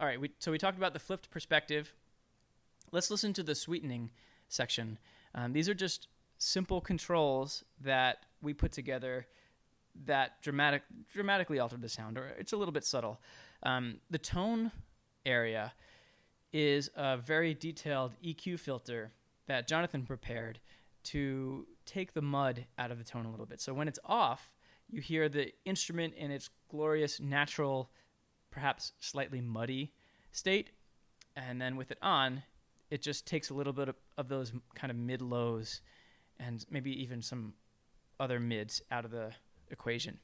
All right, so we talked about the flipped perspective. Let's listen to the sweetening section. These are just simple controls that we put together that dramatically alter the sound, or it's a little bit subtle. The tone area is a very detailed EQ filter that Jonathan prepared to take the mud out of the tone a little bit. So when it's off, you hear the instrument in its glorious, natural, perhaps slightly muddy state. And then with it on, it just takes a little bit of those kind of mid-lows and maybe even some other mids out of the equation.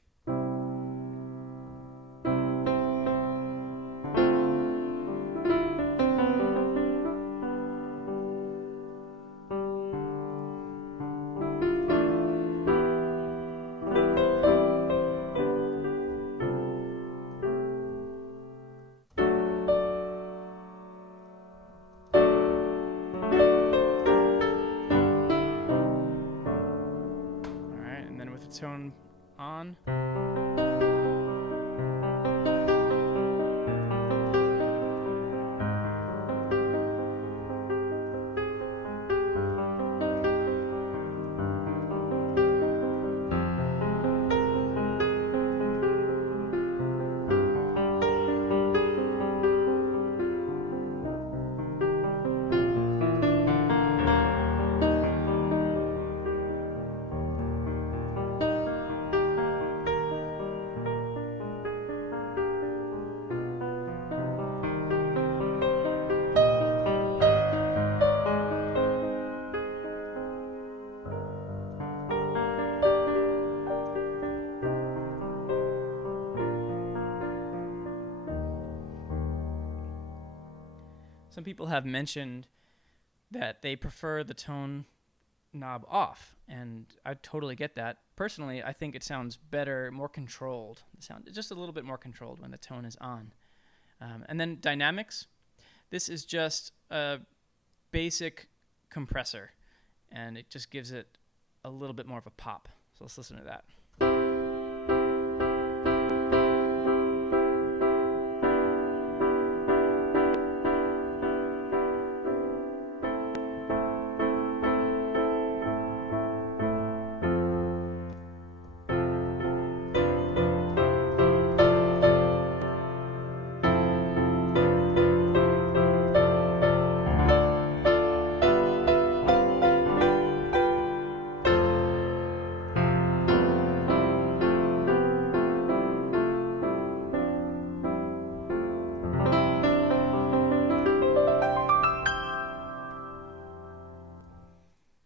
Tone on. Some people have mentioned that they prefer the tone knob off, and I totally get that. Personally, I think it sounds better, more controlled. The sound is just a little bit more controlled when the tone is on. And then dynamics. This is just a basic compressor, and it just gives it a little bit more of a pop. So let's listen to that.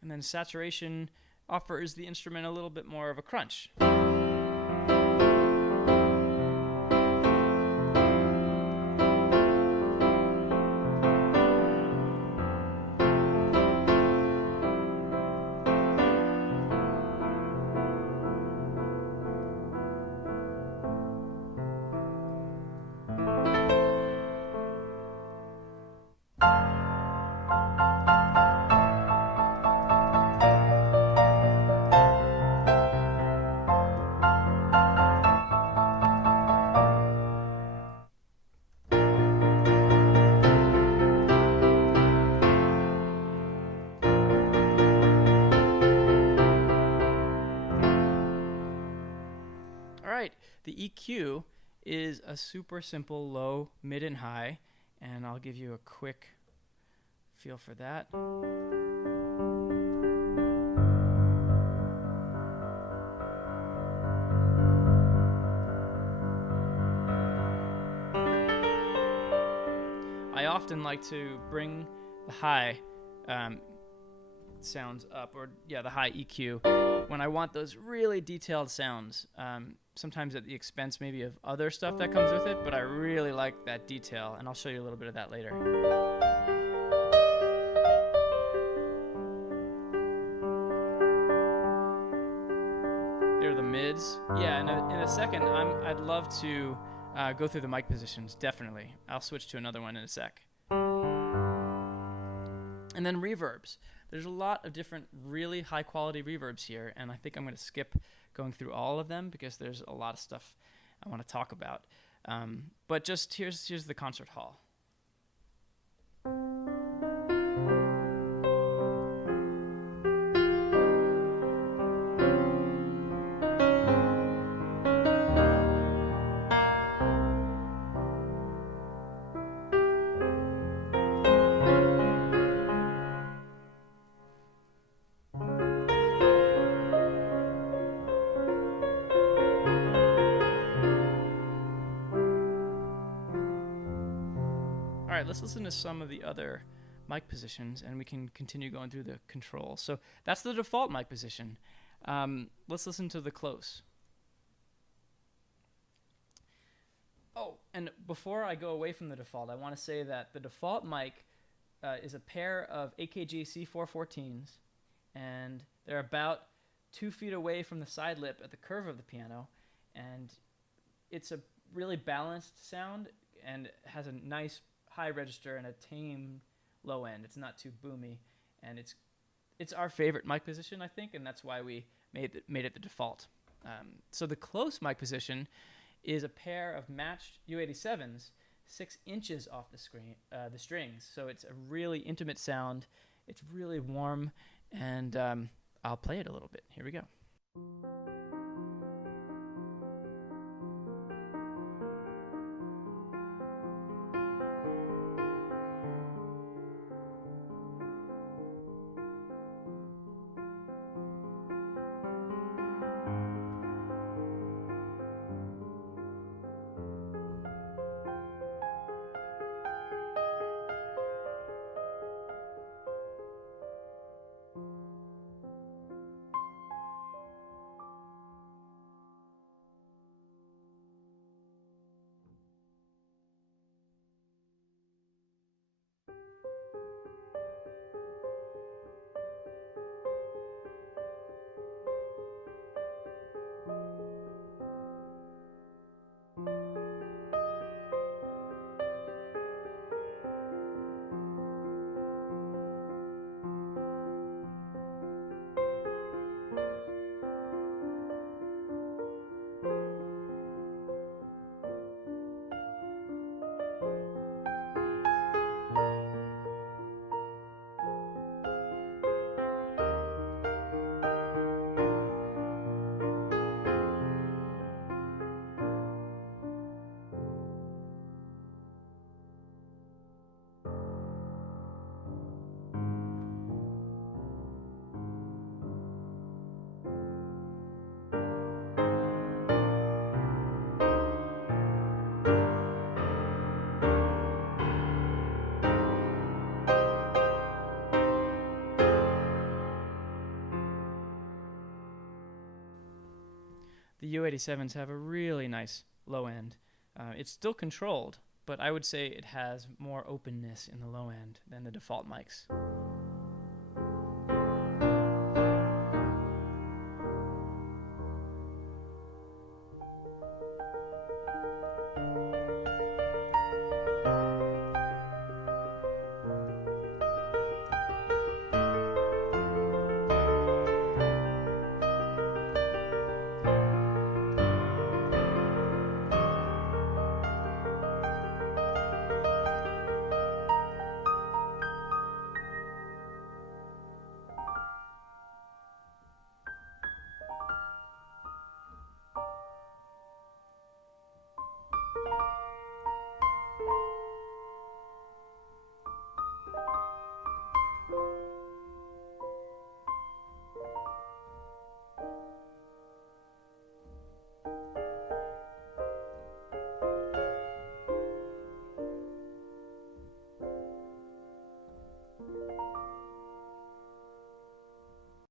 And then saturation offers the instrument a little bit more of a crunch. The EQ is a super simple low, mid, and high, and I'll give you a quick feel for that. I often like to bring the high sounds up, or the high EQ, when I want those really detailed sounds. Sometimes at the expense maybe of other stuff that comes with it, but I really like that detail, and I'll show you a little bit of that later. There are the mids. Yeah, in a second, I'd love to go through the mic positions, definitely. I'll switch to another one in a sec. And then reverbs. There's a lot of different really high quality reverbs here, and I think I'm going to skip going through all of them because there's a lot of stuff I want to talk about. But just here's the concert hall. All right, let's listen to some of the other mic positions, and we can continue going through the controls. So that's the default mic position. Let's listen to the close. Oh, and before I go away from the default, I want to say that the default mic is a pair of AKG C414s, and they're about 2 feet away from the side lip at the curve of the piano, and it's a really balanced sound and has a nice high register and a tame low end. It's not too boomy, and it's our favorite mic position, I think, and that's why we made it the default. So the close mic position is a pair of matched U87s 6 inches off the strings. So it's a really intimate sound. It's really warm, and I'll play it a little bit. Here we go. The U87s have a really nice low end. It's still controlled, but I would say it has more openness in the low end than the default mics.